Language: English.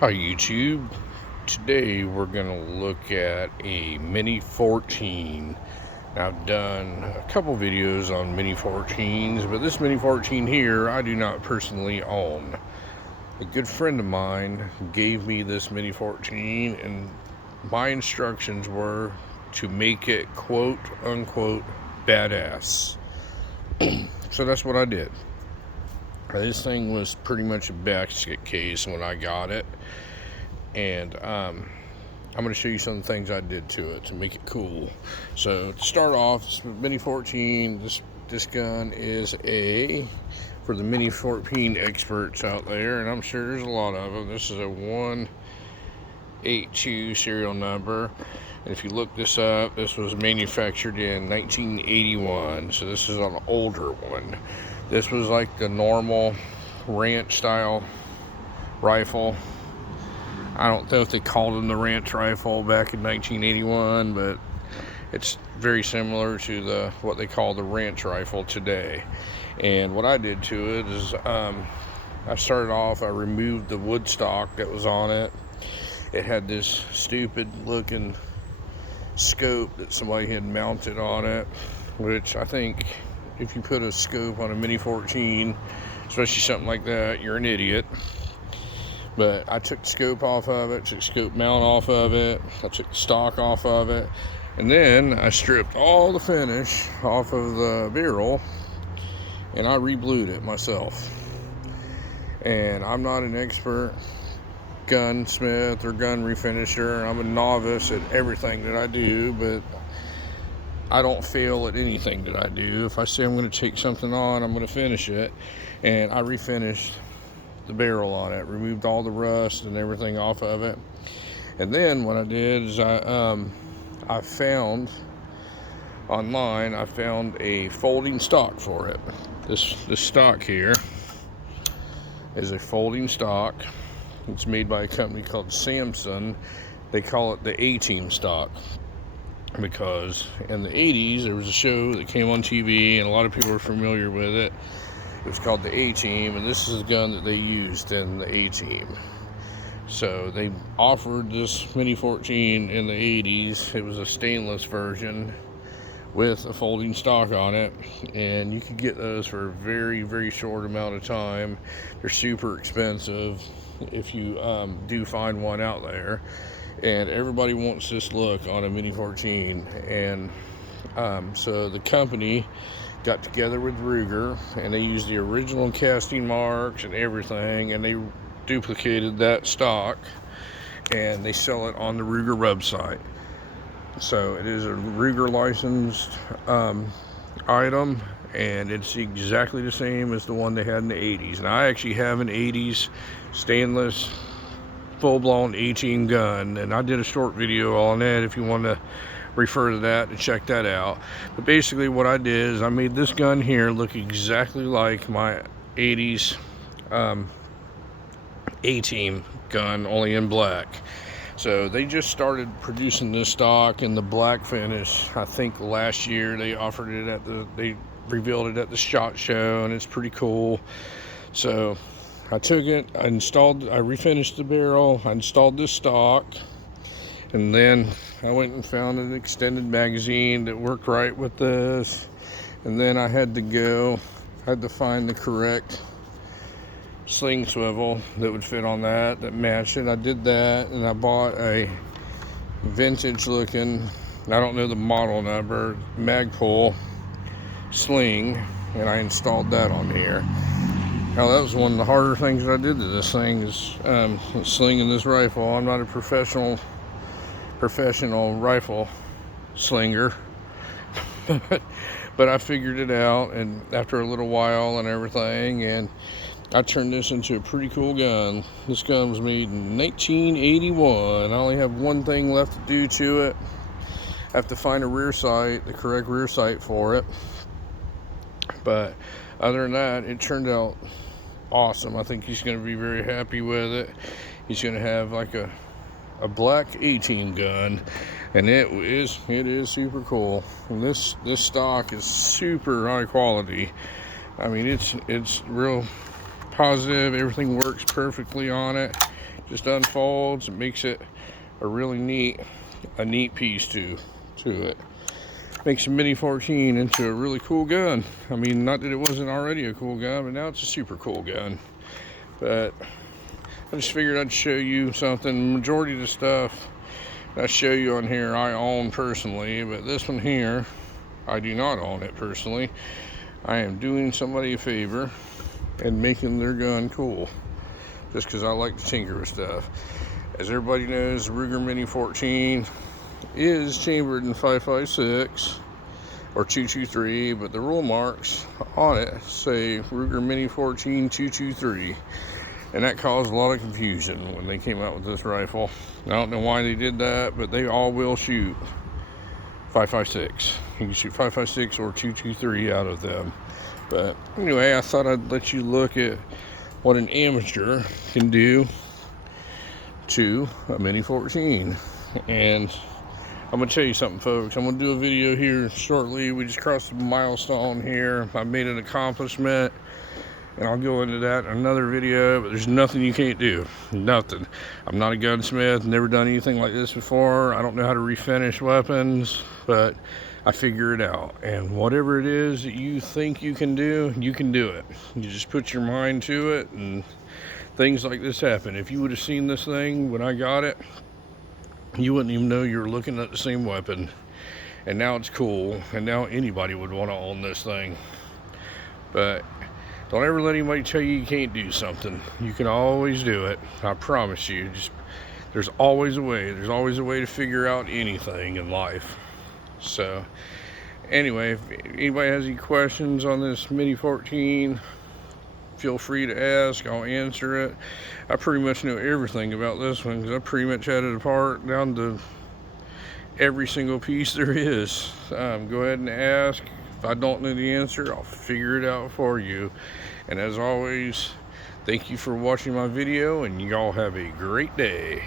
Hi YouTube. Today we're going to look at a Mini 14. Now, I've done a couple videos on Mini 14s, but this Mini 14 here I do not personally own. A good friend of mine gave me this Mini 14 and my instructions were to make it quote unquote badass. So that's what I did. This thing was pretty much a basket case when I got it, and I'm going to show you some of the things I did to it to make it cool. So to start off, this Mini 14, this gun is for the Mini 14 experts out there, and I'm sure there's a lot of them. This is a 182 serial number, and if you look this up, this was manufactured in 1981, so this is an older one. This was like the normal ranch style rifle. I don't know if they called them the ranch rifle back in 1981, but it's very similar to what they call the ranch rifle today. And what I did to it is I started off, I removed the wood stock that was on it. It had this stupid looking scope that somebody had mounted on it, which I think if you put a scope on a Mini 14, especially something like that, you're an idiot. But I took the scope off of it, took the scope mount off of it, I took the stock off of it, and then I stripped all the finish off of the barrel and I re-blued it myself. And I'm not an expert gunsmith or gun refinisher. I'm a novice at everything that I do, but I don't fail at anything that I do. If I say I'm going to take something on, I'm going to finish it. And I refinished the barrel on it, removed all the rust and everything off of it. And then what I did is I found online, I found a folding stock for it. This stock here is a folding stock. It's made by a company called Samson. They call it the A-Team stock, because in the 80s there was a show that came on TV and a lot of people are familiar with it. It was called the A-Team, and this is the gun that they used in the A-Team. So they offered this Mini 14 in the 80s. It was a stainless version with a folding stock on it, and you could get those for a very, very short amount of time. They're super expensive if you do find one out there. And everybody wants this look on a Mini 14, and so the company got together with Ruger, and they used the original casting marks and everything, and they duplicated that stock, and they sell it on the Ruger website. So it is a Ruger licensed item, and it's exactly the same as the one they had in the 80s. And I actually have an 80s stainless full-blown A-Team gun, and I did a short video on that if you want to refer to that and check that out. But basically what I did is I made this gun here look exactly like my 80s A-Team gun, only in black. So they just started producing this stock in the black finish. I think last year they offered it they revealed it at the SHOT Show, and it's pretty cool. So I took it, I refinished the barrel, I installed this stock, and then I went and found an extended magazine that worked right with this. And then I had to find the correct sling swivel that would fit on that matched it. I did that, and I bought a vintage looking, I don't know the model number, Magpul sling, and I installed that on here. Now that was one of the harder things that I did to this thing, is slinging this rifle. I'm not a professional rifle slinger, but I figured it out, and after a little while and everything, and I turned this into a pretty cool gun. This gun was made in 1981. I only have one thing left to do to it. I have to find a rear sight, the correct rear sight for it. But other than that, it turned out awesome. I think he's going to be very happy with it. He's going to have like a black A-Team gun, and it is super cool. And this stock is super high quality. I mean, it's real positive. Everything works perfectly on it. just unfolds and makes it a really neat piece to it. Makes a Mini 14 into a really cool gun. I mean, not that it wasn't already a cool gun, but now it's a super cool gun. But I just figured I'd show you something. Majority of the stuff I show you on here I own personally, but this one here, I do not own it personally. I am doing somebody a favor and making their gun cool, just because I like to tinker with stuff. As everybody knows, the Ruger Mini 14 is chambered in 5.56 or 223, but the rule marks on it say Ruger Mini 14 223, and that caused a lot of confusion when they came out with this rifle. I don't know why they did that, but they all will shoot 5.56. You can shoot 5.56 or 223 out of them. But anyway, I thought I'd let you look at what an amateur can do to a Mini 14. And I'm gonna tell you something, folks. I'm gonna do a video here shortly. We just crossed a milestone here. I made an accomplishment, and I'll go into that in another video. But there's nothing you can't do. Nothing. I'm not a gunsmith, never done anything like this before. I don't know how to refinish weapons, but I figure it out. And whatever it is that you think you can do it. You just put your mind to it, and things like this happen. If you would have seen this thing when I got it, you wouldn't even know you were looking at the same weapon. And now it's cool, and now anybody would want to own this thing. But don't ever let anybody tell you you can't do something. You can always do it. I promise you. Just, there's always a way. There's always a way to figure out anything in life. So anyway, if anybody has any questions on this Mini 14, feel free to ask. I'll answer it. I pretty much know everything about this one because I pretty much had it apart down to every single piece there is. Go ahead and ask. If I don't know the answer, I'll figure it out for you. And as always, thank you for watching my video, and y'all have a great day.